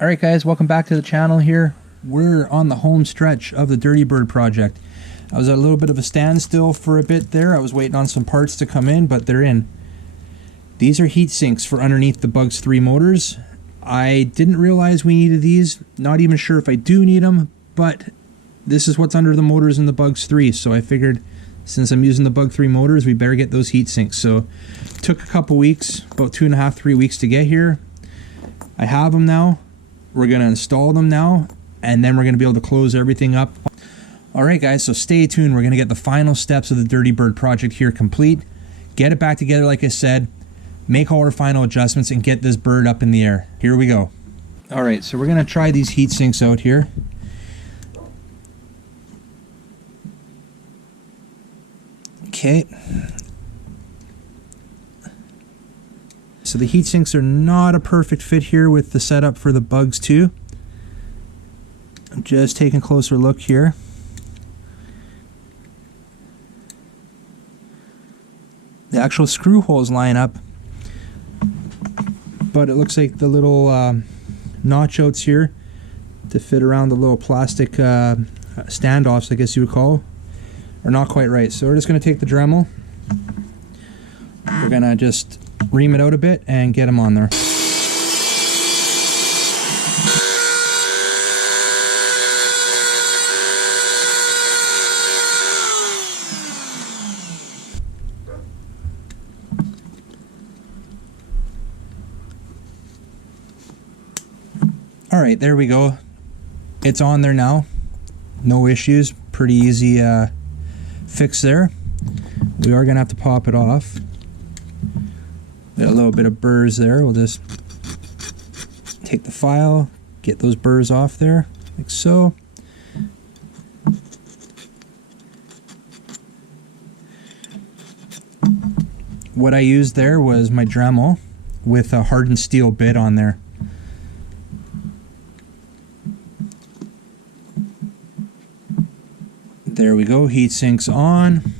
Alright guys, welcome back to the channel here. We're on the home stretch of the Dirty Bird project. I was at a little bit of a standstill for a bit there. I was waiting on some parts to come in, but they're in. These are heat sinks for underneath the Bugs 3 motors. I didn't realize we needed these. Not even sure if I do need them, but this is what's under the motors in the Bugs 3, so I figured since I'm using the Bug 3 motors, we better get those heat sinks. So it took a couple weeks, about 2.5–3 weeks to get here. I have them now. We're going to install them now, and then we're going to be able to close everything up. Alright guys, so stay tuned. We're going to get the final steps of the Dirty Bird project here complete. Get it back together like I said. Make all our final adjustments and get this bird up in the air. Here we go. Alright, so we're going to try these heat sinks out here. Okay. So the heat sinks are not a perfect fit here with the setup for the Bugs 2. I'm just taking a closer look here. The actual screw holes line up, but it looks like the little notch outs here to fit around the little plastic standoffs, I guess you would call, are not quite right. So we're just going to take the Dremel. We're going to just ream it out a bit and get them on there. Alright, there we go. It's on there now. No issues. Pretty easy fix there. We are going to have to pop it off. Got a little bit of burrs there. We'll just take the file, get those burrs off there, like so. What I used there was my Dremel with a hardened steel bit on there. There we go, heat sinks on.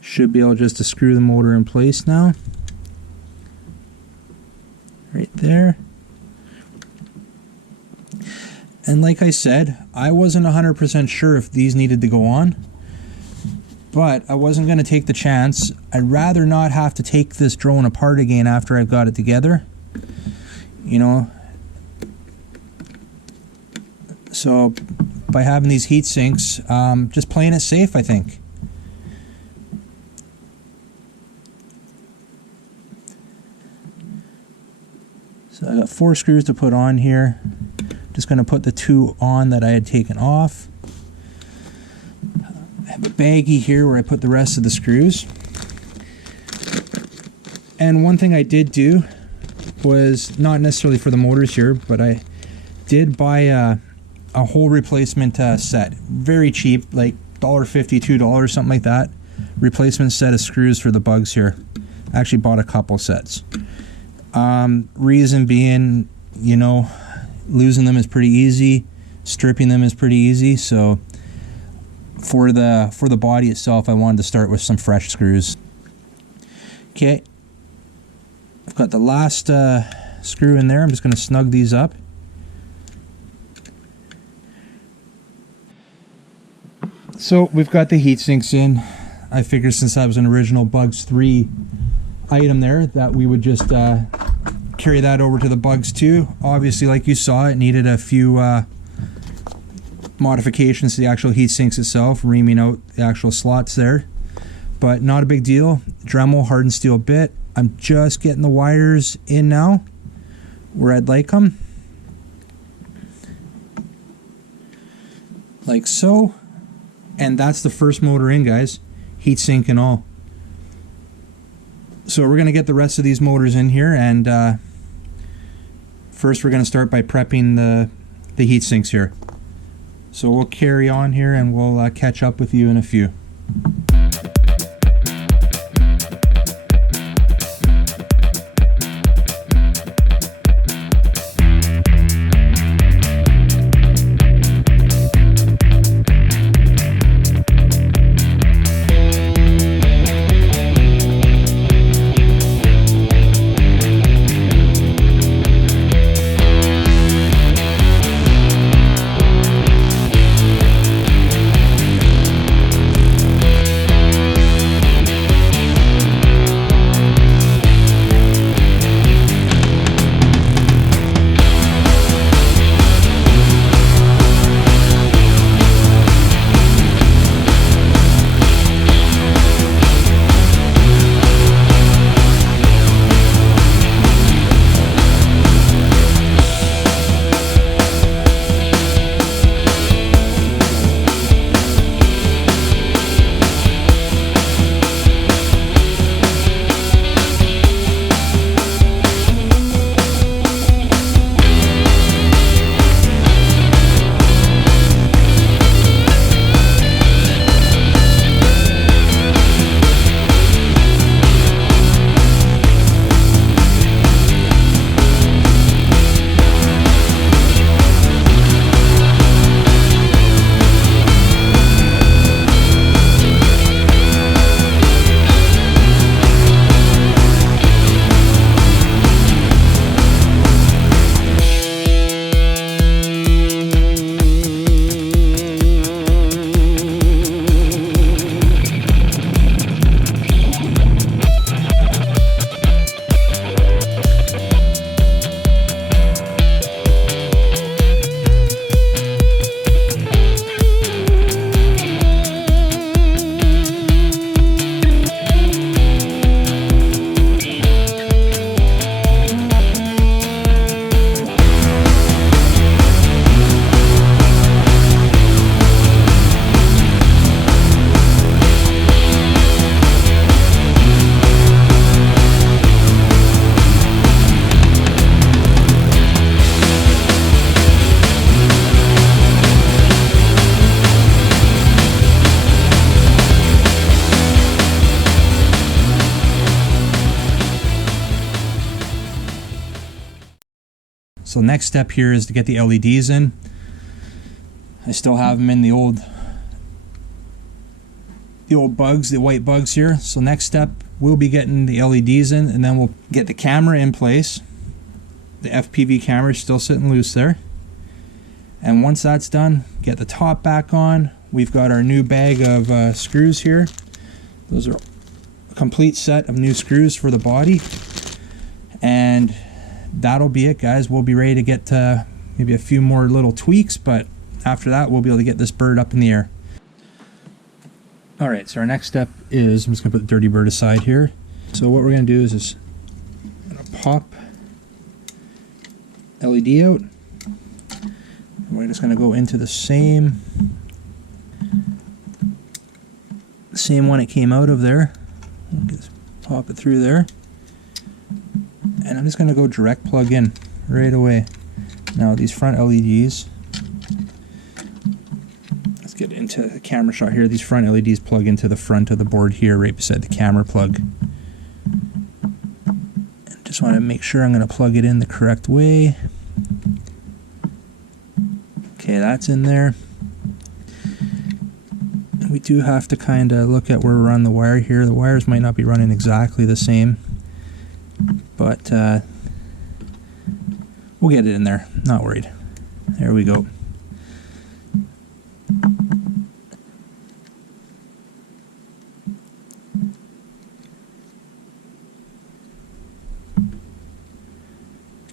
Should be able just to screw the motor in place now. Right there. And like I said, I wasn't 100% sure if these needed to go on, but I wasn't going to take the chance. I'd rather not have to take this drone apart again after I've got it together. You know, so by having these heat sinks, just playing it safe, I think. So I got 4 screws to put on here. Just going to put the 2 on that I had taken off. I have a baggie here where I put the rest of the screws. And one thing I did do was, not necessarily for the motors here, but I did buy a whole replacement set. Very cheap, like $1.50, $2, something like that. Replacement set of screws for the Bugs here. I actually bought a couple sets. Reason being, you know, losing them is pretty easy, stripping them is pretty easy, so for the body itself I wanted to start with some fresh screws. Okay, I've got the last screw in there. I'm just going to snug these up. So we've got the heat sinks in. I figured since that was an original Bugs 3 item there that we would just carry that over to the Bugs 2. Obviously, like you saw, it needed a few modifications to the actual heat sinks itself, reaming out the actual slots there, but not a big deal. Dremel hardened steel bit. I'm just getting the wires in now where I'd like them, like so, and that's the first motor in, guys, heat sink and all. So we're going to get the rest of these motors in here, and first we're going to start by prepping the heat sinks here. So we'll carry on here and we'll catch up with you in a few. So next step here is to get the LEDs in. I still have them in the old bugs, the white bugs here. So next step, we'll be getting the LEDs in, and then we'll get the camera in place. The FPV camera is still sitting loose there. And once that's done, get the top back on. We've got our new bag of screws here. Those are a complete set of new screws for the body. And that'll be it, guys. We'll be ready to get maybe a few more little tweaks, but after that, we'll be able to get this bird up in the air. Alright, so our next step is, I'm just going to put the dirty bird aside here. So what we're going to do is I'm going to pop LED out. We're just going to go into the same one it came out of there. Just pop it through there. And I'm just going to go direct plug in right away. Now these front LEDs, let's get into the camera shot here. These front LEDs plug into the front of the board here, right beside the camera plug. And just want to make sure I'm going to plug it in the correct way. Okay, that's in there. We do have to kind of look at where we run the wire here. The wires might not be running exactly the same, but we'll get it in there, not worried. There we go.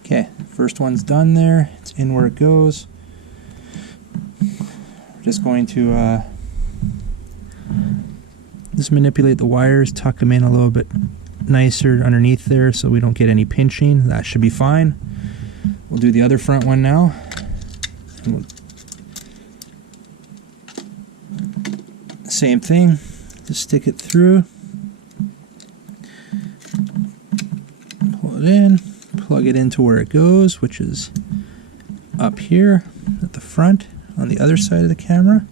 Okay, first one's done there. It's in where it goes. We're just going to just manipulate the wires, tuck them in a little bit nicer underneath there so we don't get any pinching. That should be fine. We'll do the other front one now. Same thing, just stick it through, pull it in, plug it into where it goes, which is up here at the front on the other side of the camera.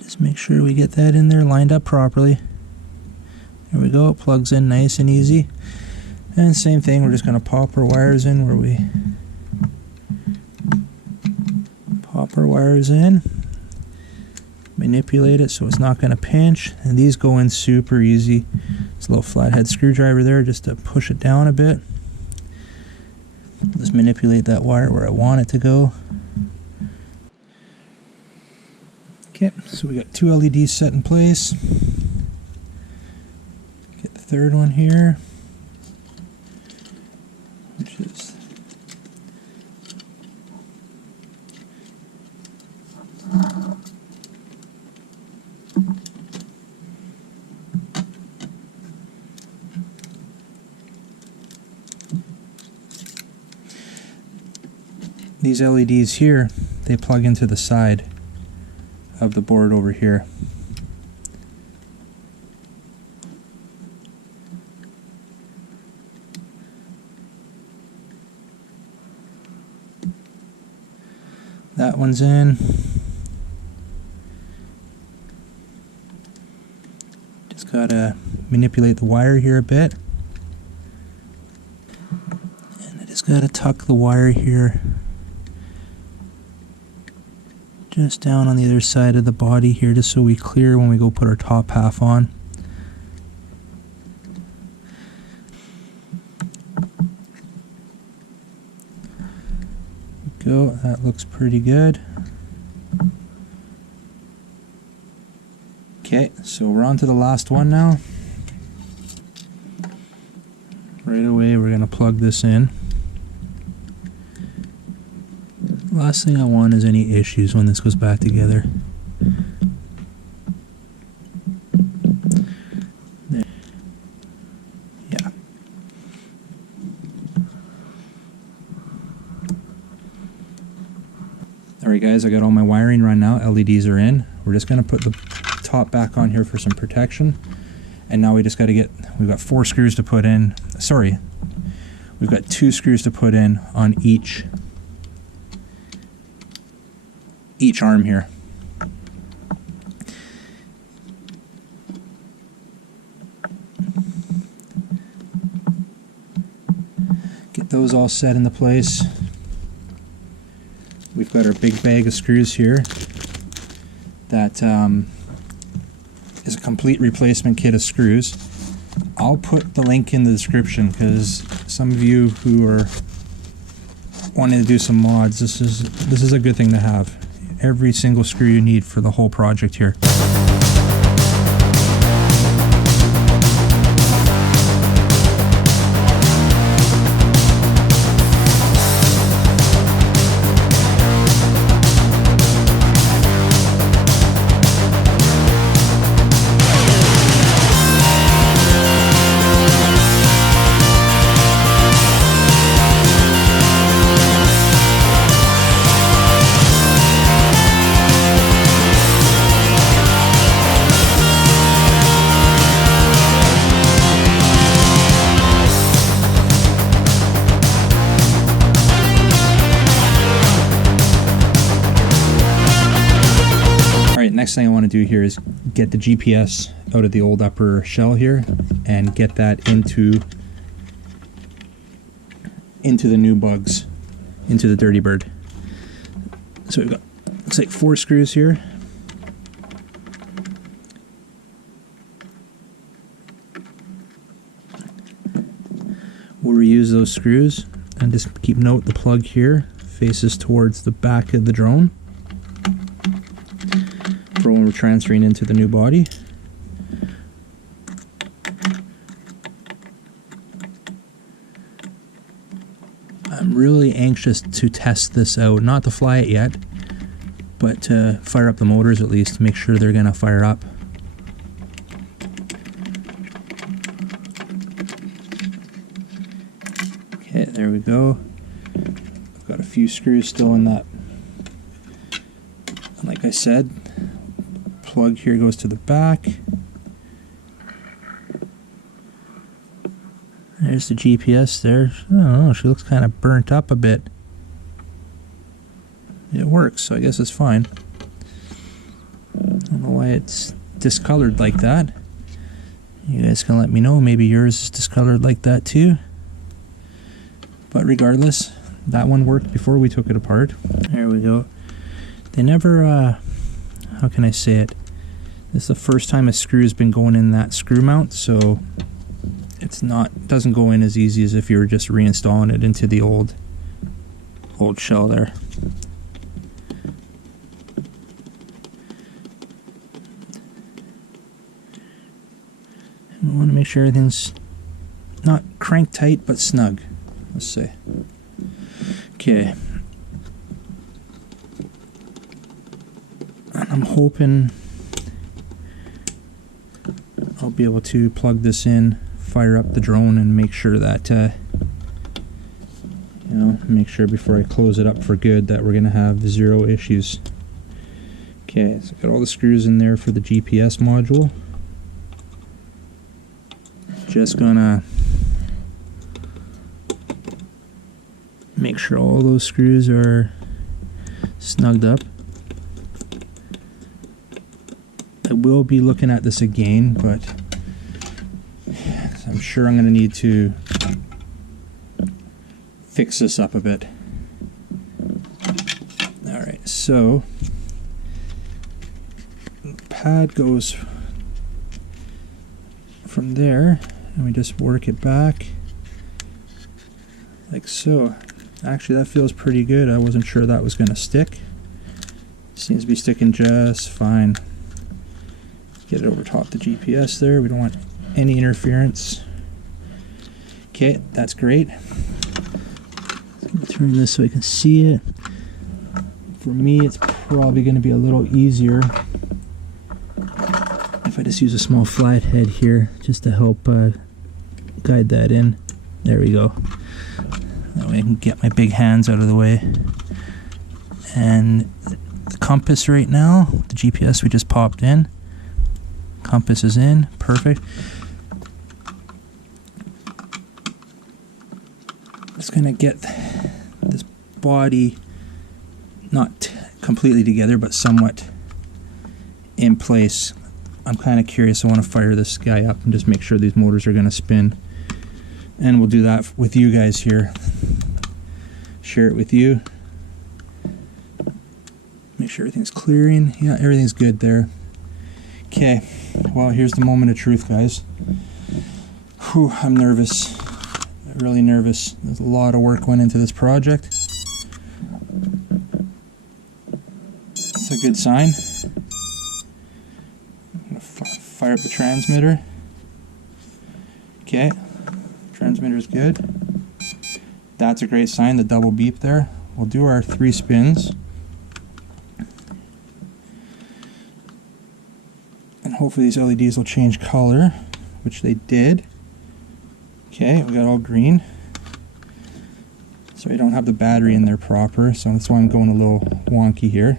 Just make sure we get that in there lined up properly. There we go, it plugs in nice and easy. And same thing, we're just going to pop our wires in where we pop our wires in, manipulate it so it's not going to pinch, and these go in super easy. It's a little flathead screwdriver there just to push it down a bit. Just manipulate that wire where I want it to go. Okay, so we got two LEDs set in place. Get the third one here, which is these LEDs here, they plug into the side of the board over here. That one's in. Just gotta manipulate the wire here a bit. And I just gotta tuck the wire here just down on the other side of the body here, just so we clear when we go put our top half on. Go, that looks pretty good. Okay, so we're on to the last one now. Right away we're going to plug this in. Last thing I want is any issues when this goes back together. There. Yeah. Alright guys, I got all my wiring run now. LEDs are in. We're just going to put the top back on here for some protection. And now we just got to get, we've got 4 screws to put in. Sorry, we've got 2 screws to put in on each arm here. those all set into place. We've got our big bag of screws here. That is a complete replacement kit of screws. I'll put the link in the description because some of you who are wanting to do some mods, this is a good thing to have. Every single screw you need for the whole project here. Next thing I want to do here is get the GPS out of the old upper shell here and get that into the new bugs, into the Dirty Bird. So we've got, looks like 4 screws here. We'll reuse those screws and just keep note the plug here faces towards the back of the drone for when we're transferring into the new body. I'm really anxious to test this out, not to fly it yet, but to fire up the motors at least to make sure they're gonna fire up. Okay, there we go. I've got a few screws still in that. And like I said, plug here goes to the back. There's the GPS there. I don't know, she looks kind of burnt up a bit. It works, so I guess it's fine. I don't know why it's discolored like that. You guys can let me know, maybe yours is discolored like that too. But regardless, that one worked before we took it apart. There we go. They never, how can I say it? This is the first time a screw's been going in that screw mount, so doesn't go in as easy as if you were just reinstalling it into the old shell there. And we want to make sure everything's not crank tight but snug, let's say. Okay. And I'm hoping I'll be able to plug this in, fire up the drone, and make sure that, make sure before I close it up for good that we're going to have 0 issues. Okay, so I've got all the screws in there for the GPS module. Just gonna make sure all those screws are snugged up. I will be looking at this again, but I'm sure I'm going to need to fix this up a bit. Alright, so the pad goes from there, and we just work it back like so. Actually, that feels pretty good. I wasn't sure that was going to stick. Seems to be sticking just fine. Get it over top the GPS there. We don't want any interference. Okay, that's great. Turn this so I can see it. For me, it's probably going to be a little easier if I just use a small flathead here just to help guide that in. There we go. That way I can get my big hands out of the way. And the compass right now, the GPS we just popped in. Compass is in, perfect. Just gonna get this body not completely together, but somewhat in place. I'm kind of curious. I want to fire this guy up and just make sure these motors are gonna spin. And we'll do that with you guys here. Share it with you. Make sure everything's clearing. Yeah, everything's good there. Okay, well, here's the moment of truth, guys. Whew, I'm nervous. Really nervous. There's a lot of work went into this project. It's a good sign. I'm gonna fire up the transmitter. Okay, transmitter's good. That's a great sign, the double beep there. We'll do our 3 spins. And hopefully these LEDs will change color, which they did. Okay, we got all green. So I don't have the battery in there proper, so that's why I'm going a little wonky here.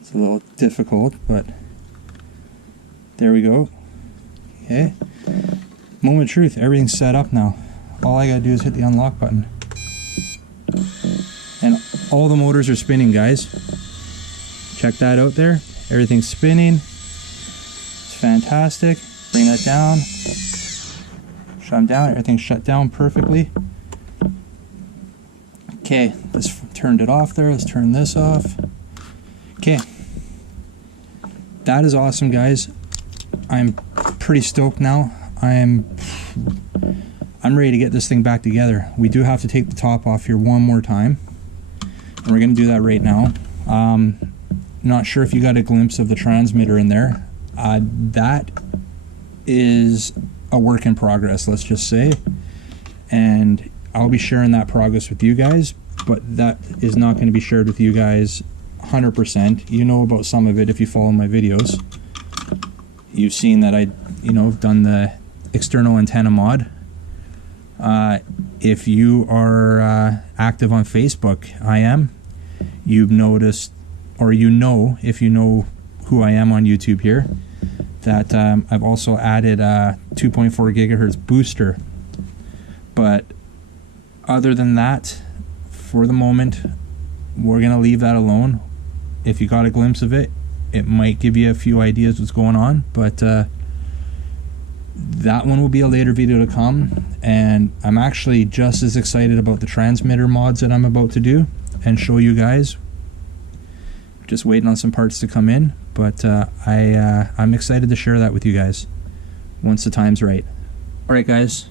It's a little difficult, but there we go. Okay. Moment of truth, everything's set up now. All I gotta do is hit the unlock button. And all the motors are spinning, guys. Check that out there. Everything's spinning. It's fantastic. Bring that down. Shut them down. Everything's shut down perfectly. Okay, this turned it off there. Let's turn this off. Okay. That is awesome, guys. I'm pretty stoked now. I'm ready to get this thing back together. We do have to take the top off here one more time, and we're gonna do that right now. Not sure if you got a glimpse of the transmitter in there. That is a work in progress, let's just say, and I'll be sharing that progress with you guys, but that is not going to be shared with you guys 100%. You know about some of it if you follow my videos. You've seen that I've done the external antenna mod. If you are active on Facebook, I am. You've noticed, or if you know who I am on YouTube here, that I've also added a 2.4 gigahertz booster. But other than that, for the moment, we're gonna leave that alone. If you got a glimpse of it, it might give you a few ideas what's going on, but that one will be a later video to come. And I'm actually just as excited about the transmitter mods that I'm about to do and show you guys. Just waiting on some parts to come in, but I'm excited to share that with you guys once the time's right. Alright guys,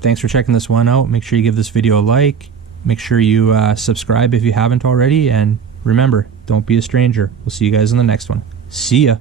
thanks for checking this one out. Make sure you give this video a like. Make sure you subscribe if you haven't already, and remember, don't be a stranger. We'll see you guys in the next one. See ya!